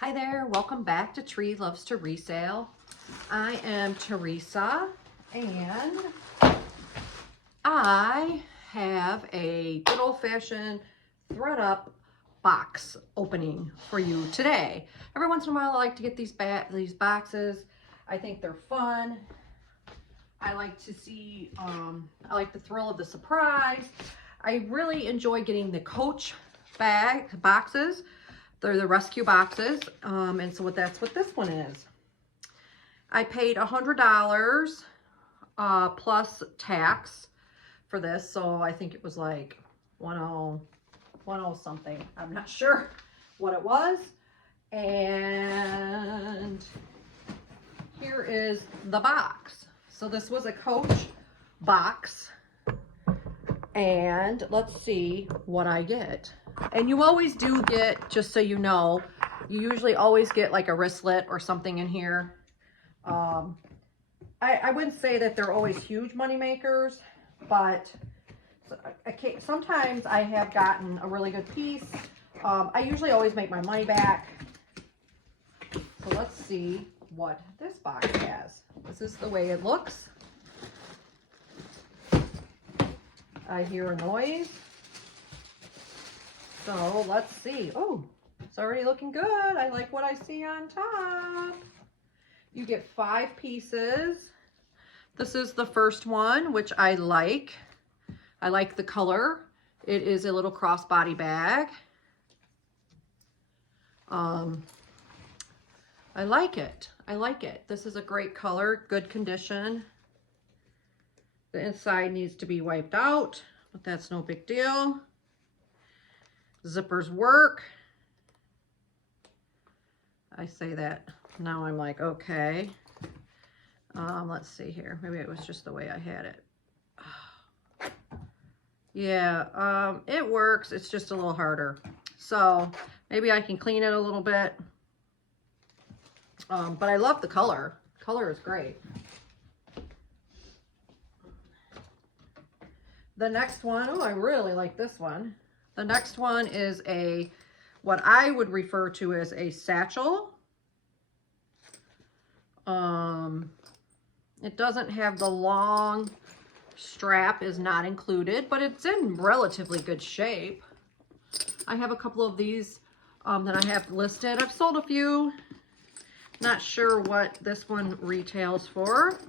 Hi there, welcome back to Tree Loves to Resale. I am Teresa and I have a good old-fashioned ThredUp box opening for you today. Every once in a while I like to get these boxes. I think they're fun. I like to see, I like the thrill of the surprise. I really enjoy getting the Coach boxes. They're the rescue boxes, and so that's what this one is. I paid $100 plus tax for this, so I think it was like 10 something. I'm not sure what it was. And here is the box. So this was a Coach box, and let's see what I get. And you always do get, just so you know, you usually always get like a wristlet or something in here. I wouldn't say that they're always huge money makers, but sometimes I have gotten a really good piece. I usually always make my money back. So let's see what this box has. This is the way it looks. I hear a noise. So let's see. Oh, it's already looking good. I like what I see on top. You get 5 pieces. This is the first one, which I like. I like the color. It is a little crossbody bag. I like it. I like it. This is a great color, good condition. The inside needs to be wiped out, but that's no big deal. Zippers work. I say that, now I'm like, okay. Let's see here. Maybe it was just the way I had it. Yeah, it works. It's just a little harder. So maybe I can clean it a little bit. But I love the color. Color is great. The next one, oh, I really like this one. The next one is what I would refer to as a satchel. It doesn't have the long strap, is not included, but it's in relatively good shape. I have a couple of these that I have listed. I've sold a few. Not sure what this one retails for.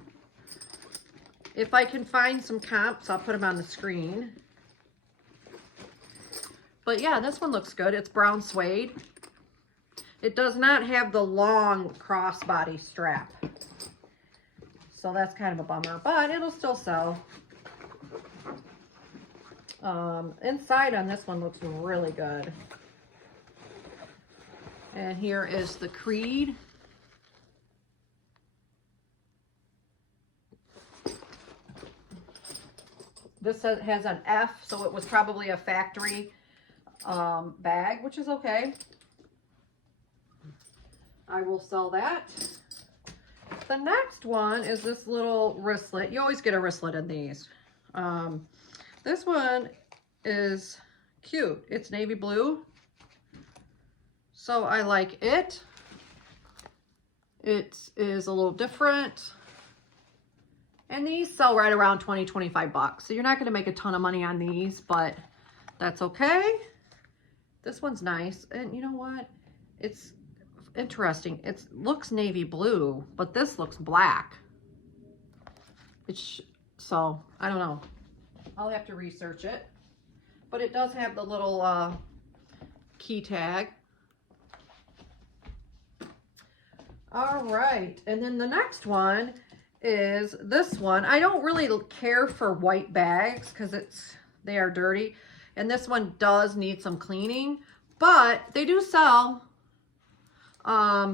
If I can find some comps, I'll put them on the screen. But yeah, this one looks good. It's brown suede. It does not have the long crossbody strap. So that's kind of a bummer, but it'll still sell. Inside on this one looks really good. And here is the Creed. This has an F, so it was probably a factory bag, which is okay. I will sell that. The next one is this little wristlet. You always get a wristlet in these. This one is cute. It's navy blue. So I like it. It is a little different. And these sell right around 20-25 bucks. So you're not going to make a ton of money on these, but that's okay. This one's nice. And you know what? It's interesting. It looks navy blue, but this looks black. So I don't know. I'll have to research it. But it does have the little key tag. All right. And then the next one is this one. I don't really care for white bags because they are dirty. And this one does need some cleaning, but they do sell. Let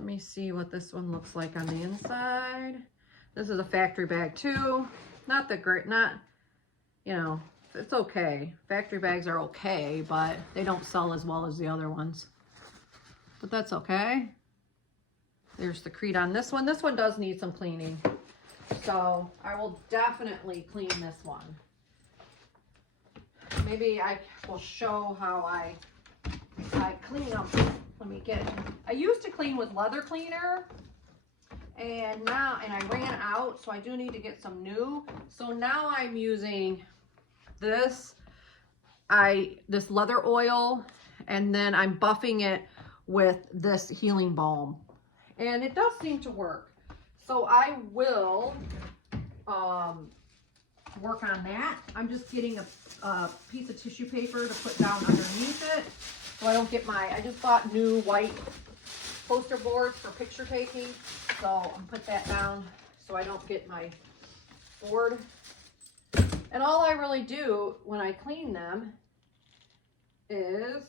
me see what this one looks like on the inside. This is a factory bag too. Not the great, you know, it's okay. Factory bags are okay, but they don't sell as well as the other ones. But that's okay. There's the Creed on this one. This one does need some cleaning. So I will definitely clean this one. Maybe I will show how I clean them. Let me get, I used to clean with leather cleaner, and I ran out, so I do need to get some new. So now I'm using this leather oil, and then I'm buffing it with this healing balm, and it does seem to work. So I will work on that. I'm just getting a piece of tissue paper to put down underneath it so I don't get I just bought new white poster boards for picture taking, so I'll put that down so I don't get my board. And all I really do when I clean them is,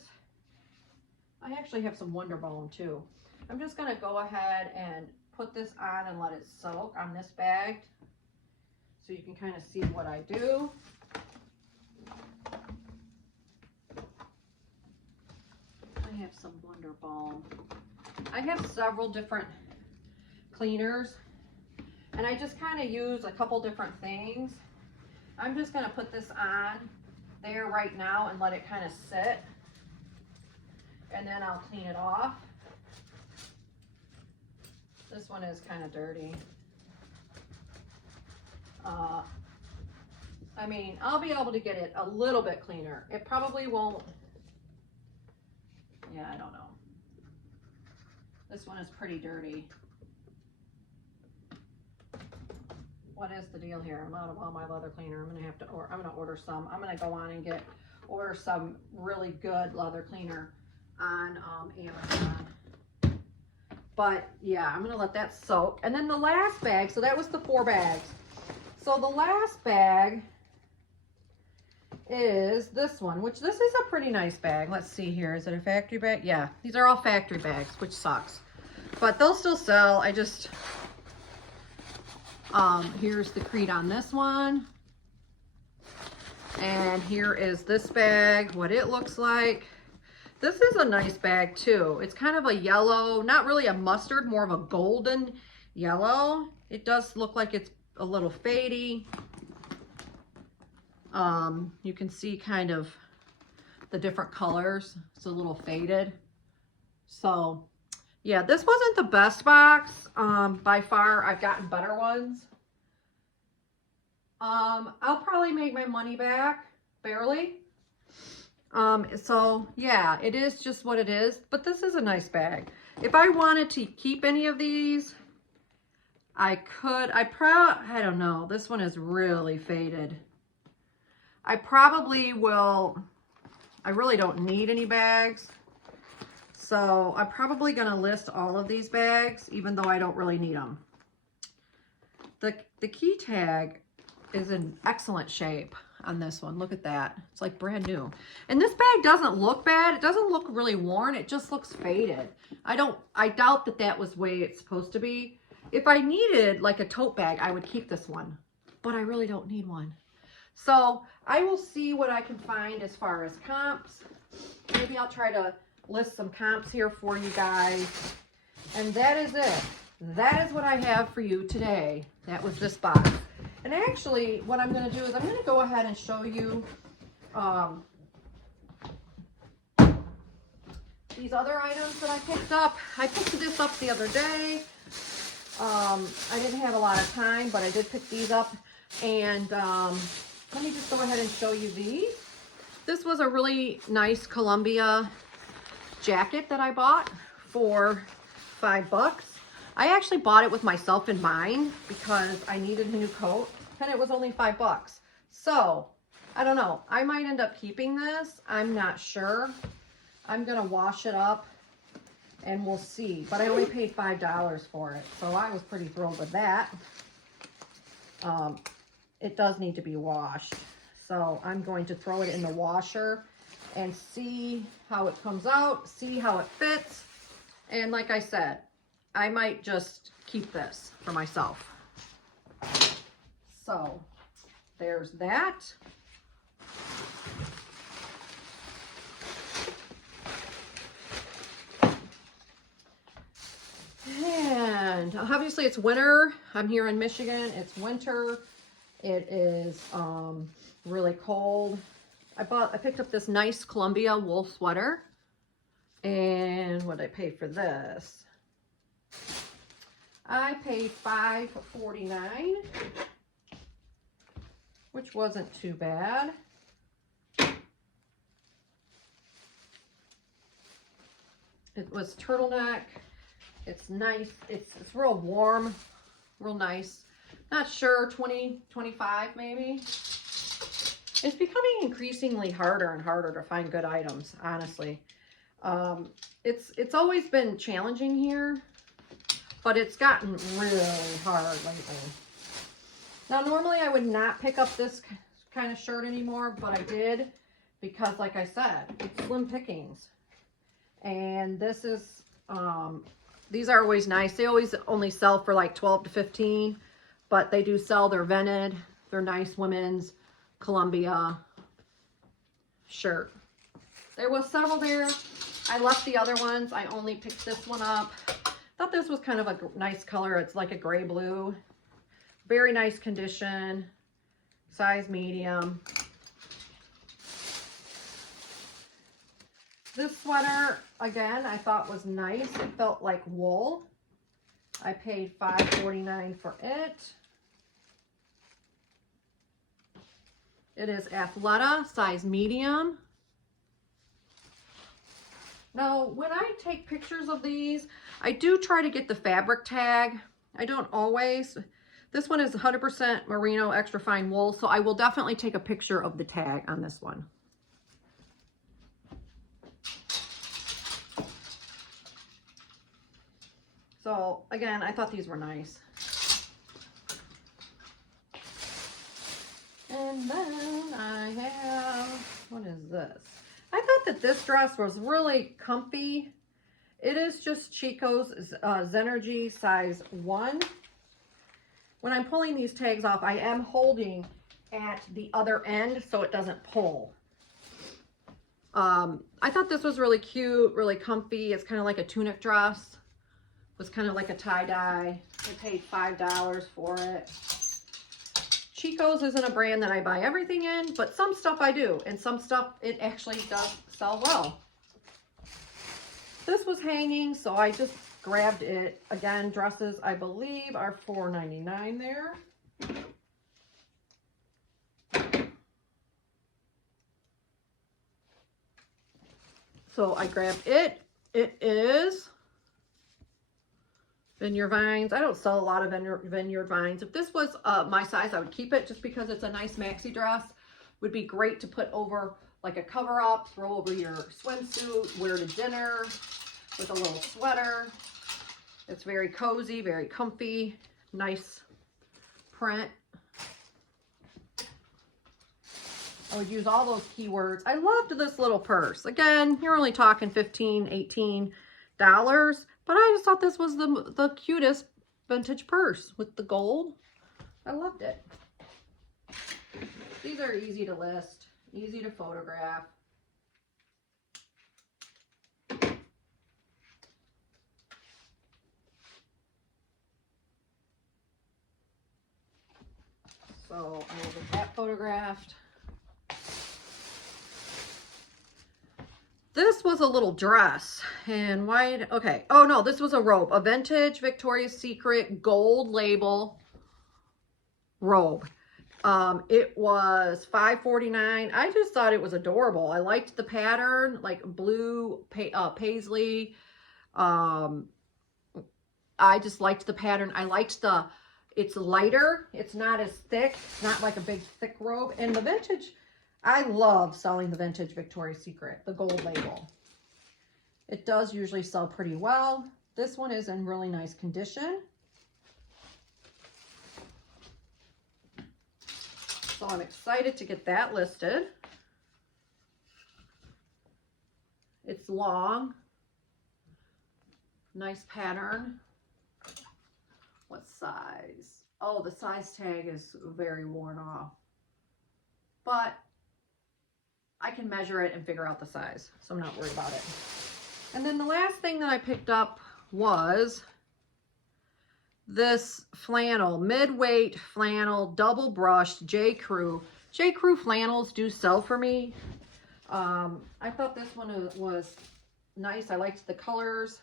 I actually have some Wonder Bone too. I'm just gonna go ahead and put this on and let it soak on this bag so you can kind of see what I do. I have some Wonder Balm. I have several different cleaners, and I just kind of use a couple different things. I'm just going to put this on there right now and let it kind of sit, and then I'll clean it off. This one is kind of dirty. I mean, I'll be able to get it a little bit cleaner. It probably won't. Yeah, I don't know. This one is pretty dirty. What is the deal here? I'm out of all my leather cleaner. I'm gonna order some. I'm gonna go on and order some really good leather cleaner on Amazon. But yeah, I'm gonna let that soak. And then the last bag, so that was the 4 bags. So the last bag is this one, which this is a pretty nice bag. Let's see here. Is it a factory bag? Yeah, these are all factory bags, which sucks. But they'll still sell. I just, here's the creed on this one. And here is this bag, what it looks like. This is a nice bag too. It's kind of a yellow, not really a mustard, more of a golden yellow. It does look like it's a little fadey. You can see kind of the different colors. It's a little faded. So yeah, this wasn't the best box. By far, I've gotten better ones. I'll probably make my money back, barely. So yeah, it is just what it is, but this is a nice bag. If I wanted to keep any of these, I could. I don't know. This one is really faded. I probably will. I really don't need any bags. So I'm probably going to list all of these bags, even though I don't really need them. The key tag is in excellent shape on this one. Look at that. It's like brand new. And this bag doesn't look bad. It doesn't look really worn. It just looks faded. I doubt that was the way it's supposed to be. If I needed like a tote bag, I would keep this one, but I really don't need one. So I will see what I can find as far as comps. Maybe I'll try to list some comps here for you guys. And that is it. That is what I have for you today. That was this box. And actually, what I'm going to do is I'm going to go ahead and show you these other items that I picked up. I picked this up the other day. I didn't have a lot of time, but I did pick these up. And let me just go ahead and show you these. This was a really nice Columbia jacket that I bought for $5. I actually bought it with myself in mind because I needed a new coat, and it was only $5. So I don't know. I might end up keeping this. I'm not sure. I'm gonna wash it up and we'll see. But I only paid $5 for it, so I was pretty thrilled with that. It does need to be washed, so I'm going to throw it in the washer and see how it comes out, see how it fits. And like I said, I might just keep this for myself. So there's that. And obviously it's winter. I'm here in Michigan. It's winter. It is really cold. I picked up this nice Columbia wool sweater And what did I pay for this? I paid $5.49, which wasn't too bad. It was turtleneck. It's nice. It's real warm, real nice. Not sure, 20, 25 maybe. It's becoming increasingly harder and harder to find good items, honestly. It's always been challenging here, but it's gotten really hard lately. Now, normally I would not pick up this kind of shirt anymore, but I did because, like I said, it's slim pickings. And this is, these are always nice. They always only sell for like 12 to 15, but they do sell. They're vented. They're nice women's Columbia shirt. There was several there. I left the other ones. I only picked this one up. Thought this was kind of a nice color. It's like a gray blue. Very nice condition. Size medium. This sweater, again, I thought was nice. It felt like wool. I paid $5.49 for it. It is Athleta, size medium. Now, when I take pictures of these, I do try to get the fabric tag. I don't always. This one is 100% merino extra fine wool, so I will definitely take a picture of the tag on this one. So again, I thought these were nice. And then I have, what is this? I thought that this dress was really comfy. It is just Chico's Zenergy size 1. When I'm pulling these tags off, I am holding at the other end so it doesn't pull. I thought this was really cute, really comfy. It's kind of like a tunic dress. It was kind of like a tie-dye. I paid $5 for it. Chico's isn't a brand that I buy everything in, but some stuff I do, and some stuff it actually does sell well. This was hanging, so I just grabbed it. Again, dresses, I believe, are $4.99 there. So I grabbed it. It is Vineyard Vines. I don't sell a lot of Vineyard Vines. If this was my size, I would keep it just because it's a nice maxi dress. Would be great to put over like a cover up, throw over your swimsuit, wear to dinner with a little sweater. It's very cozy, very comfy, nice print. I would use all those keywords. I loved this little purse. Again, you're only talking $15, $18, but I just thought this was the cutest vintage purse with the gold. I loved it. These are easy to list, easy to photograph. So I will get that photographed. This was a little dress, and why, okay, oh no, this was a robe, a vintage Victoria's Secret gold label robe. It was $5.49. I just thought it was adorable. I liked the pattern, like blue paisley. I just liked the pattern. I liked it's lighter. It's not as thick. It's not like a big thick robe. And the vintage, I love selling the vintage Victoria's Secret, the gold label. It does usually sell pretty well. This one is in really nice condition. So I'm excited to get that listed. It's long. Nice pattern. What size? Oh, the size tag is very worn off. But I can measure it and figure out the size, so I'm not worried about it. And then the last thing that I picked up was this flannel, mid-weight flannel, double brushed J. Crew. J. Crew flannels do sell for me. I thought this one was nice. I liked the colors.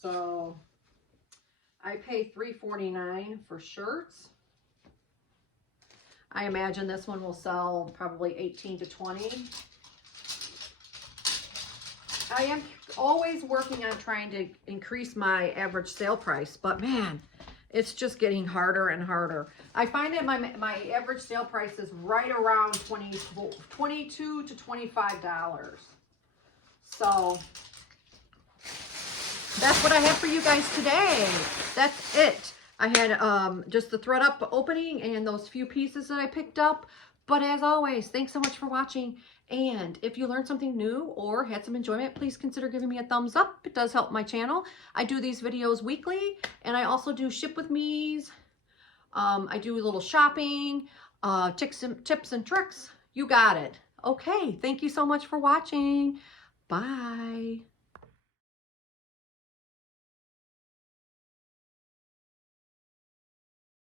So I pay $3.49 for shirts. I imagine this one will sell probably 18 to 20. I am always working on trying to increase my average sale price, but man, it's just getting harder and harder. I find that my average sale price is right around $22 to $25. So that's what I have for you guys today. That's it. I had just the ThredUp opening and those few pieces that I picked up. But as always, thanks so much for watching. And if you learned something new or had some enjoyment, please consider giving me a thumbs up. It does help my channel. I do these videos weekly, and I also do ship with me's. I do a little shopping, tips and tricks. You got it. Okay, thank you so much for watching. Bye.